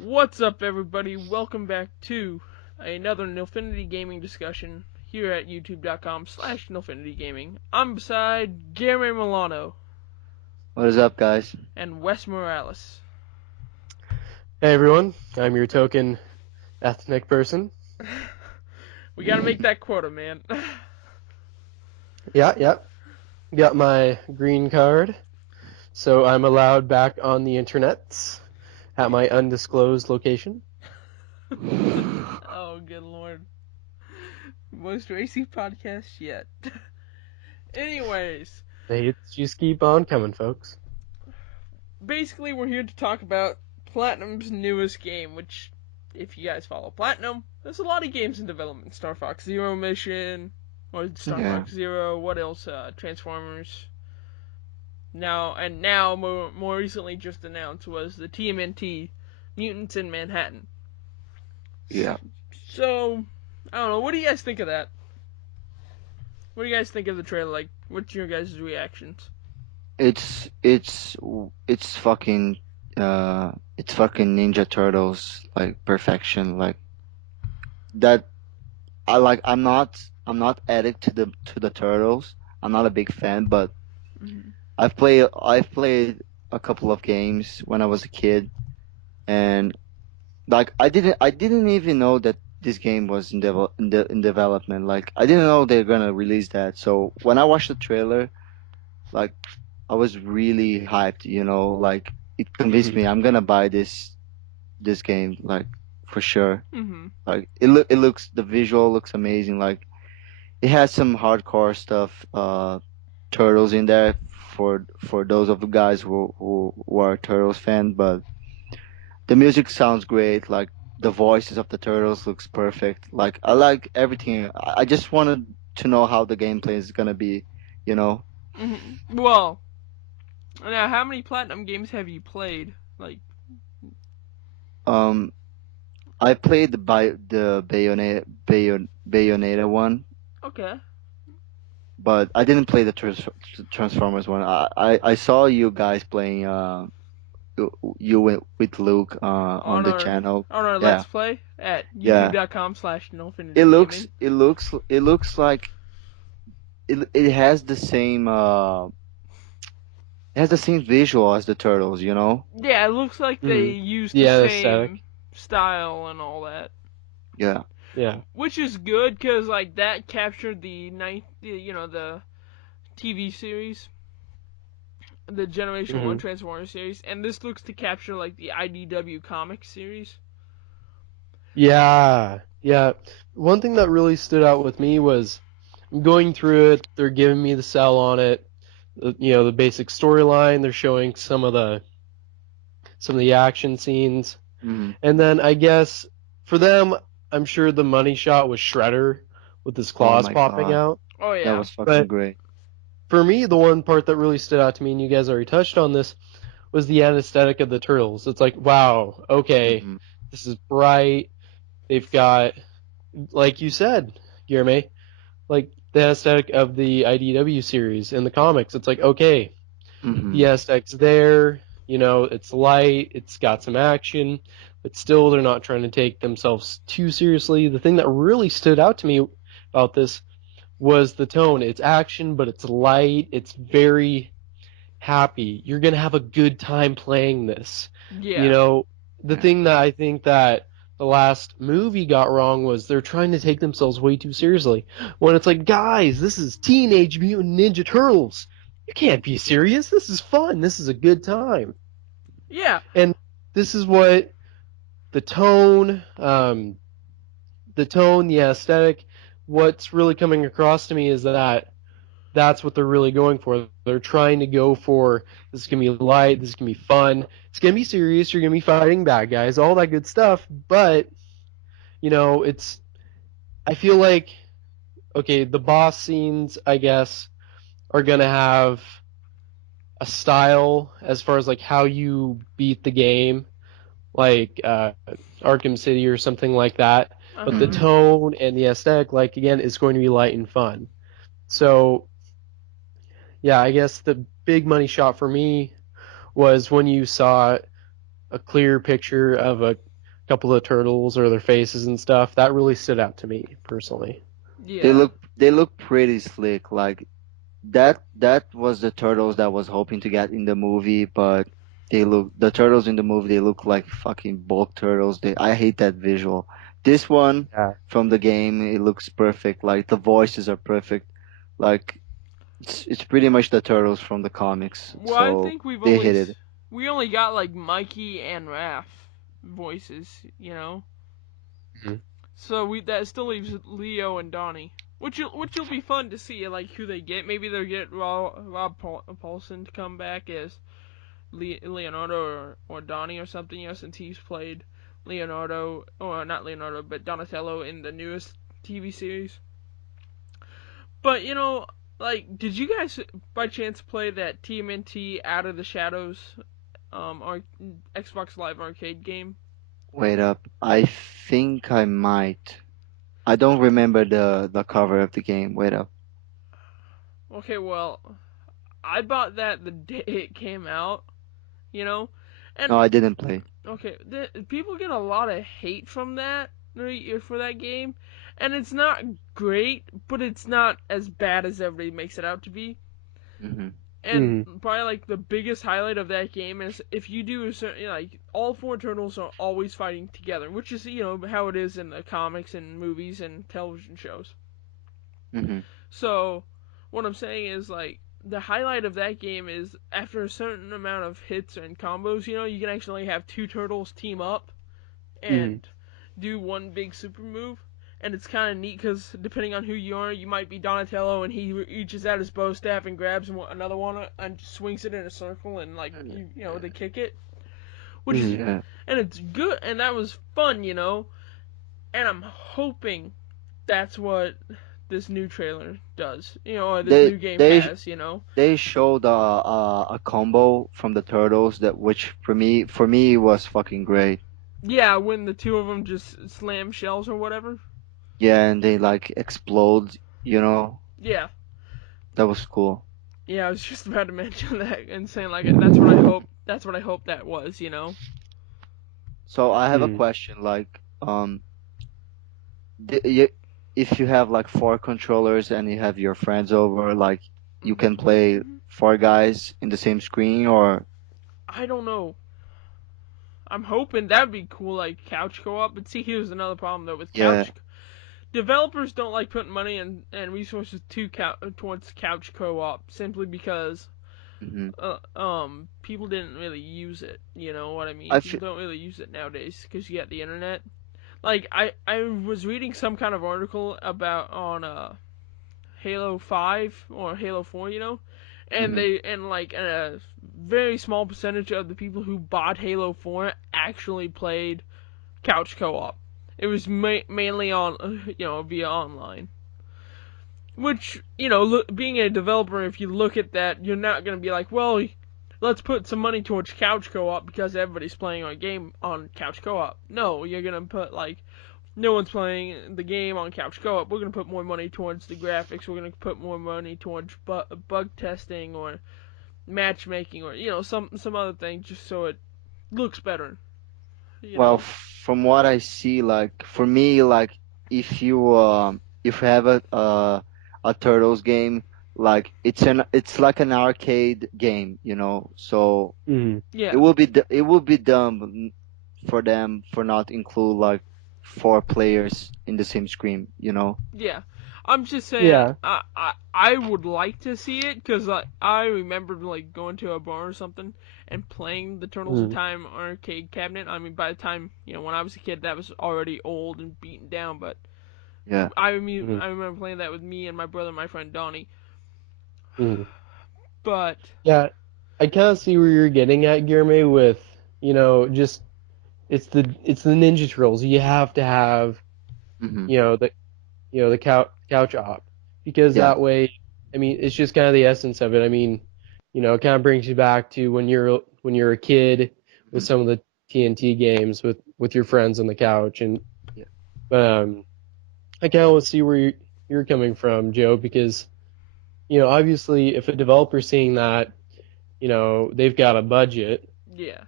What's up, everybody? Welcome back to another Nilfinity Gaming discussion here at youtube.com/NilfinityGaming. I'm beside Gary Milano What is up, guys? and Wes Morales. Hey everyone, I'm your token ethnic person. We gotta make that quota, man. Yeah. Got my green card, so I'm allowed back on the internets at my undisclosed location. Oh, good lord. Most racy podcast yet. Anyways, The hits just keep on coming, folks. basically we're here to talk about Platinum's newest game, which, if you guys follow Platinum, there's a lot of games in development. Star Fox Zero Mission, or Star Yeah. Fox Zero, what else? Transformers. Now more recently just announced was the TMNT Mutants in Manhattan. Yeah. So, I don't know, what do you guys think of that? What do you guys think of the trailer? Like, what's your guys' reactions? It's fucking Ninja Turtles like perfection like that. I'm not addict to the Turtles. I'm not a big fan, but Mm-hmm. I've played a couple of games when I was a kid, and like I didn't even know that this game was in development. Like I didn't know they're gonna release that. So when I watched the trailer, like I was really hyped, like it convinced me I'm gonna buy this game, like for sure. Mm-hmm. Like it looks, the visual looks amazing. Like it has some hardcore stuff, turtles in there for those of the guys who are Turtles fan, but the music sounds great. Like the voices of the turtles looks perfect. Like I like everything. I just wanted to know how the gameplay is gonna be, you know. Mm-hmm. Well, now, how many Platinum games have you played? Like, Um, I played the Bayonetta one, okay. but I didn't play the Transformers one. I saw you guys playing you with Luke on On the our channel. on our Yeah, Let's Play at yeah. It looks youtube.com/NoFinityGaming. it looks it looks like it has the same it has the same visual as the turtles, you know? Yeah, it looks like they Mm-hmm. used the Yeah, the same aesthetic. style and all that. Yeah. Yeah. Which is good, because, like, that captured the TV series, the Generation 1 Mm-hmm. Transformers series, and this looks to capture, like, the IDW comic series. Yeah. One thing that really stood out with me was I'm going through it. They're giving me the sell on it. The basic storyline. They're showing some of the action scenes. Hmm. And then I guess for them, I'm sure the money shot was Shredder with his Oh claws my popping God. out. Oh, That yeah. was fucking But great. for me, the one part that really stood out to me, and you guys already touched on this, was the aesthetic of the turtles. It's like, wow, okay, Hmm. this is bright. They've got, like you said, Guillermo, like the aesthetic of the IDW series in the comics. It's like, okay, Hmm. the aesthetic's there. It's light, it's got some action, but still they're not trying to take themselves too seriously. The thing that really stood out to me about this was the tone. It's action, but it's light, it's very happy. You're going to have a good time playing this. You Yeah. know, the Yeah. thing that I think that the last movie got wrong was they're trying to take themselves way too seriously. When it's like, guys, this is Teenage Mutant Ninja Turtles. You can't be serious. This is fun. This is a good time. Yeah. And this is what the tone, the aesthetic, what's really coming across to me is that that's what they're really going for. They're trying to go for, this is going to be light, this is going to be fun, it's going to be serious, you're going to be fighting bad guys, all that good stuff, but, I feel like, okay, the boss scenes, I guess, are going to have a style as far as like how you beat the game, like Arkham City or something like that. But the Uh-huh. Hmm. tone and the aesthetic, like again, is going to be light and fun. So yeah, I guess the big money shot for me was when you saw a clear picture of a couple of the turtles or their faces and stuff. That really stood out to me personally. Yeah. They look pretty slick. Like that was the turtles that I was hoping to get in the movie, but the turtles in the movie they look like fucking bulk turtles. I hate that visual. This one Yeah. from the game, it looks perfect. Like the voices are perfect. Like it's pretty much the turtles from the comics. Well, I So think they hit it. we only got like Mikey and Raph voices, you know. Mhm. So we that still leaves Leo and Donnie, which will be fun to see like who they get. Maybe they'll get Paulson to come back as Leonardo or Donnie or something. You know, since he's played Leonardo or not Leonardo but Donatello in the newest TV series. But you know, like, did you guys by chance play that TMNT Out of the Shadows Xbox Live Arcade game? Wait up. I think I might. I don't remember the cover of the game. Wait up. Okay, well, I bought that the day it came out, you know, and No, I didn't play. okay, people get a lot of hate from that for that game, and it's not great, but it's not as bad as everybody makes it out to be. Hmm. And Mhm. probably like the biggest highlight of that game is if you do a certain like all four turtles are always fighting together, which is how it is in the comics and movies and television shows. Hmm. So what I'm saying is like the highlight of that game is after a certain amount of hits and combos, you can actually have two turtles team up Mhm. and do one big super move. And it's kind of neat because depending on who you are, you might be Donatello and he reaches out his bow staff and grabs another one and swings it in a circle and like they kick it, which is Mhm. Yeah. and it's good and that was fun. And I'm hoping that's what this new trailer does, or this They new game they has. they showed a combo from the turtles that which for me was fucking great. Yeah, when the two of them just slam shells or whatever. Yeah, and they like explode. You know Yeah, that was cool. yeah, I was just about to mention that and saying like that's what I hope. That's what I hope that was. So I have a Mhm. question. Like you, if you have like four controllers and you have your friends over, like you can play Mhm. four guys in the same screen, or I don't know. I'm hoping that'd be cool, like couch co-op. But see, here's another problem though with yeah. couch. Developers don't like putting money and resources towards couch co-op simply because Hmm. people didn't really use it. You know what I mean? I People feel don't really use it nowadays because you got the internet. Like I was reading some kind of article about on Halo 5 or Halo 4, and hmm like a very small percentage of the people who bought Halo 4 actually played couch co-op. It was mainly on via online. Which, being a developer, if you look at that, you're not going to be like, well, let's put some money towards couch co-op because everybody's playing our game on couch co-op. No, you're going to put like no one's playing the game on couch co-op. We're gonna put more money towards the graphics. We're gonna put more money towards bug testing or matchmaking or some other thing just so it looks better. You Well, know? from what I see, like for me, like if you have a turtles game, like it's like an arcade game, so Mhm. Yeah, it will be dumb for them for not include like four players in the same screen. yeah. I'm just saying, Yeah. I would like to see it because I remember like going to a bar or something and playing the Turtles in Mhm. Time arcade cabinet. I mean, by the time when I was a kid, that was already old and beaten down, but Yeah. Mhm. I remember playing that with me and my brother, and my friend Donnie. Mhm. But Yeah, I kind of see where you're getting at, Guillermo, with, just it's the Ninja Turtles. You have to have, Hmm. the the couch op because Yeah. that way, I mean, it's just kind of the essence of it. I mean, it kind of brings you back to when you're a kid with Hmm. some of the TNT games with your friends on the couch, and Yeah. um, I kind of see where you're coming from, Joe, because obviously if a developer's seeing that, they've got a budget, yeah,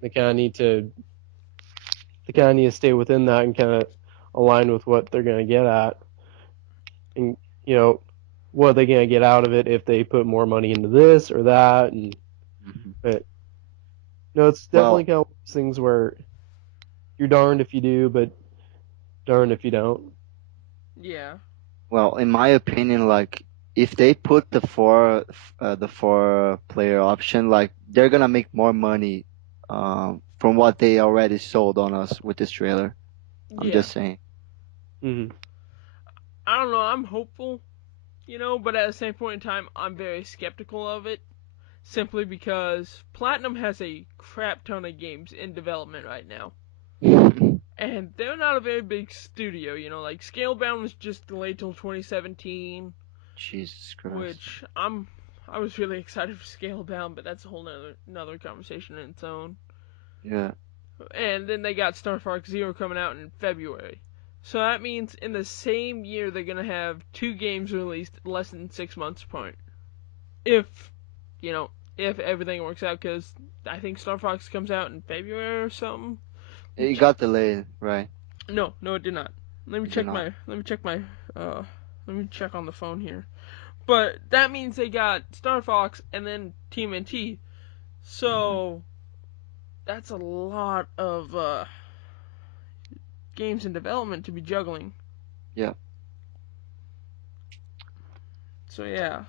they kind of need to they kind of need to stay within that and kind of align with what they're going to get at, and you know, what are they going to get out of it if they put more money into this or that, and Mhm. but no, it's definitely Well, kind of one of those things where you're darned if you do, but darned if you don't. Yeah. well, in my opinion, like if they put the four player option, like they're gonna make more money, from what they already sold on us with this trailer. I'm Yeah. just saying. Hmm. I don't know. I'm hopeful, but at the same point in time, I'm very skeptical of it. Simply because Platinum has a crap ton of games in development right now. And they're not a very big studio, like Scalebound was just delayed till 2017, Jesus Christ. which I was really excited for Scalebound, but that's a whole another conversation in its own. Yeah. And then they got Star Fox Zero coming out in February. So that means in the same year they're gonna have two games released less than 6 months apart. If you know, if everything works out, because I think Star Fox comes out in February or something. It got delayed, right? No, no, it did not. Let me Is it check not? my. Let me check my. Uh, let me check on the phone here. But that means they got Star Fox and then TMNT. Hmm. So that's a lot of games in development to be juggling. Yeah. So yeah,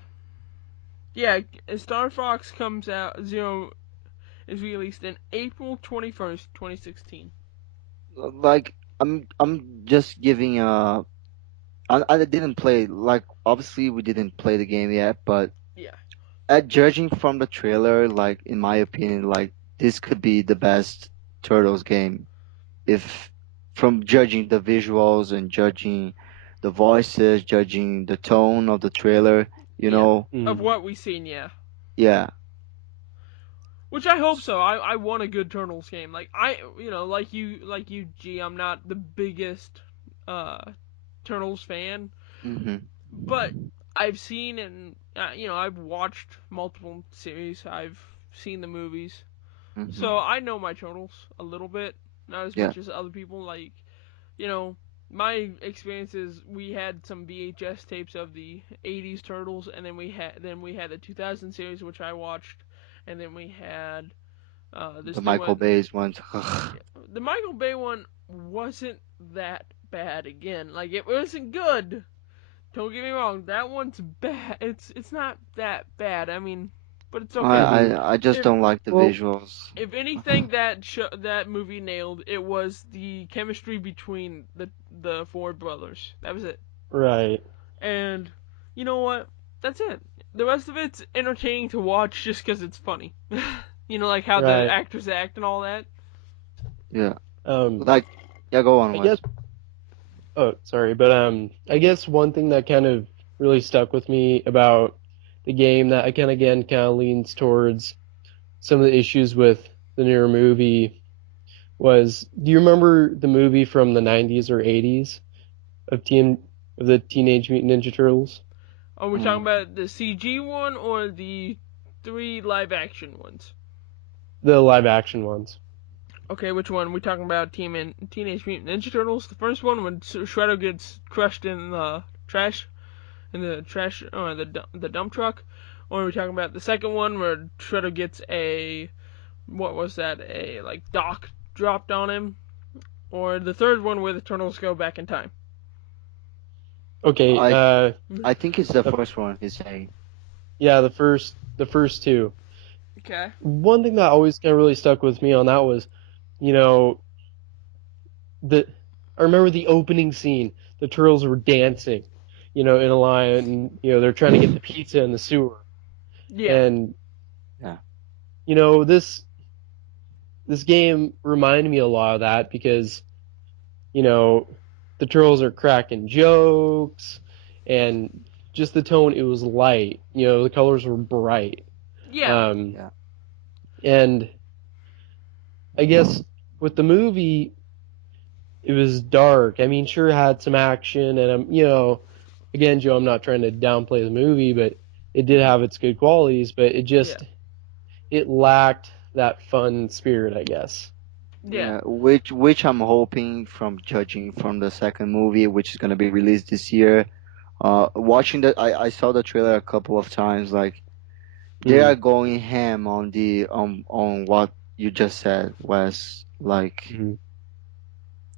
yeah. Star Fox comes out. Zero is released in April 21st, 2016. Like I'm just giving I didn't play, like obviously we didn't play the game yet, but Yeah. at judging from the trailer, like in my opinion, like this could be the best Turtles game, if from judging the visuals and judging the voices, judging the tone of the trailer, you Yeah. know. Of Mm. what we've seen, yeah. Yeah. Which I hope so. I want a good Turtles game. Like like you, G. I'm not the biggest uh Turtles fan, Mhm. but I've seen and I've watched multiple series. I've seen the movies, Mhm. so I know my Turtles a little bit. Not as Yeah. much as other people. Like you know, my experience is we had some VHS tapes of the '80s Turtles, and then we had the 2000 series, which I watched, and then we had The this new Michael one. Bay's ones. The Michael Bay one wasn't that bad. Again, like it wasn't good. Don't get me wrong. That one's bad. It's not that bad. I mean, but it's I, okay. Hmm. I I just If don't like the Well, visuals. if anything that movie nailed, it was the chemistry between the Ford brothers. That was it. right, And you know what? That's it. The rest of it's entertaining to watch just because it's funny. Like how the right. actors act and all that. Yeah. Um, Like, yeah, go on, I guess. Wes. Oh, sorry, but I guess one thing that kind of really stuck with me about the game that I kind of leans towards some of the issues with the newer movie was, do you remember the movie from the 90s or 80s of the Teenage Mutant Ninja Turtles? Are we talking Um, about the CG one or the three live action ones? The live action ones. Okay, which one? We talking about Teenage Mutant Ninja Turtles? The first one when Shredder gets crushed in the trash, or the dump truck, or are we talking about the second one where Shredder gets a what was that? A like dock dropped on him, or the third one where the Turtles go back in time? Okay, I I think it's the the, first one he's saying. yeah, the first two. Okay. One thing that always kind of really stuck with me on that was, you know, the I remember the opening scene. The turtles were dancing, in a line, and they're trying to get the pizza in the sewer. Yeah. And Yeah. this game reminded me a lot of that because you know the turtles are cracking jokes, and just the tone, it was light. The colors were bright. Yeah. Um, Yeah. and I guess with the movie, it was dark. I mean, sure, it had some action, and again, Joe, I'm not trying to downplay the movie, but it did have its good qualities, but Yeah. it lacked that fun spirit, I guess. Yeah, Yeah, which I'm hoping from judging from the second movie, which is gonna be released this year. Watching I saw the trailer a couple of times. Like they Mm-hmm. are going ham on the on what you just said, Wes. Like Mm-hmm.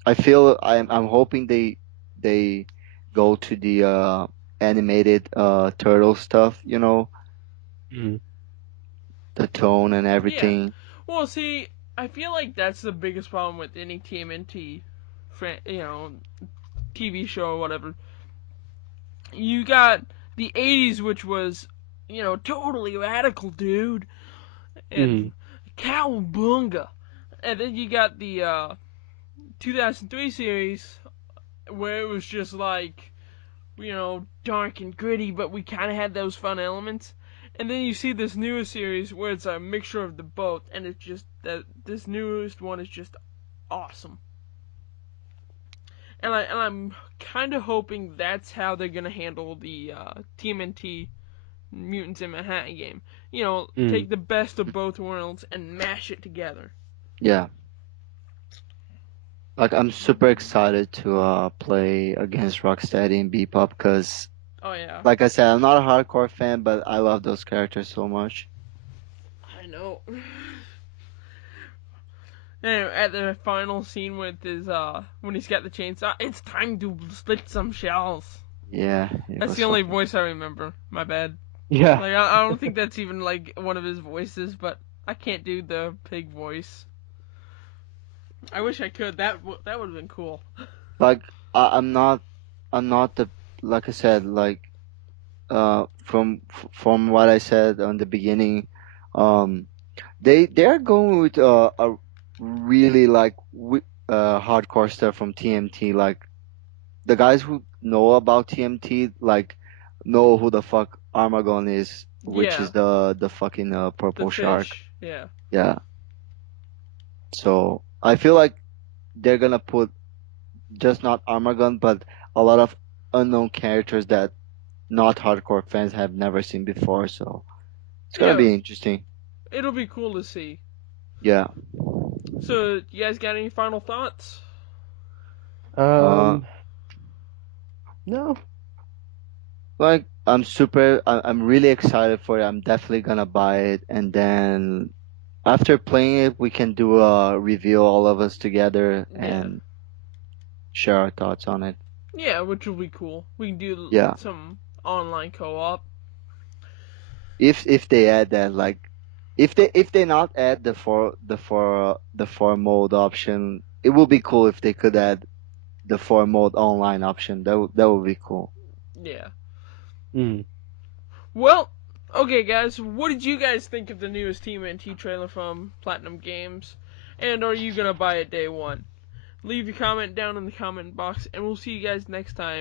I feel I'm hoping they go to the animated turtle stuff. You know, Mm-hmm. the tone and yeah. everything. Well, see, I feel like that's the biggest problem with any TMNT, TV show or whatever. You got the '80s, which was, totally radical, dude, Mm-hmm. and cowabunga, and then you got the 2003 series where it was just like, dark and gritty, but we kind of had those fun elements. And then you see this newest series where it's a mixture of the both, and it's just that this newest one is just awesome. And I'm kind of hoping that's how they're gonna handle the TMNT Mutants in Manhattan game. Mm-hmm. Take the best of both worlds and mash it together. Yeah. Like I'm super excited to play against Rocksteady and Bebop because, Oh yeah, like I said, I'm not a hardcore fan, but I love those characters so much. I know. And at the final scene with his when he's got the chainsaw, it's time to split some shells. Yeah, it That's was the only fucking. voice I remember. My bad. Yeah. Like I don't think that's even like one of his voices, but I can't do the pig voice. I wish I could. That would have been cool. Like I'm not the like I said from what I said on the beginning, um they're going with a really hardcore stuff from TMT. Like the guys who know about TMT like know who the fuck Armagon is, which Yeah, is the fucking the purple shark. fish. Yeah, Yeah. So I feel like they're gonna put just not Armagon, but a lot of unknown characters that not hardcore fans have never seen before. So it's gonna yeah. be interesting. It'll be cool to see. Yeah. So, you guys got any final thoughts? Uh, Um. No. I'm really excited for it. I'm definitely gonna buy it, and then after playing it, we can do a review all of us together Yeah, and share our thoughts on it. yeah, which will be cool. We can do Yeah. some online co-op. If they add that, like, if they not add the four mode option, it would be cool if they could add the four mode online option. That would be cool. Yeah. Mm. Well, okay, guys. What did you guys think of the newest TMNT trailer from Platinum Games? And are you gonna buy it day one? Leave your comment down in the comment box, and we'll see you guys next time.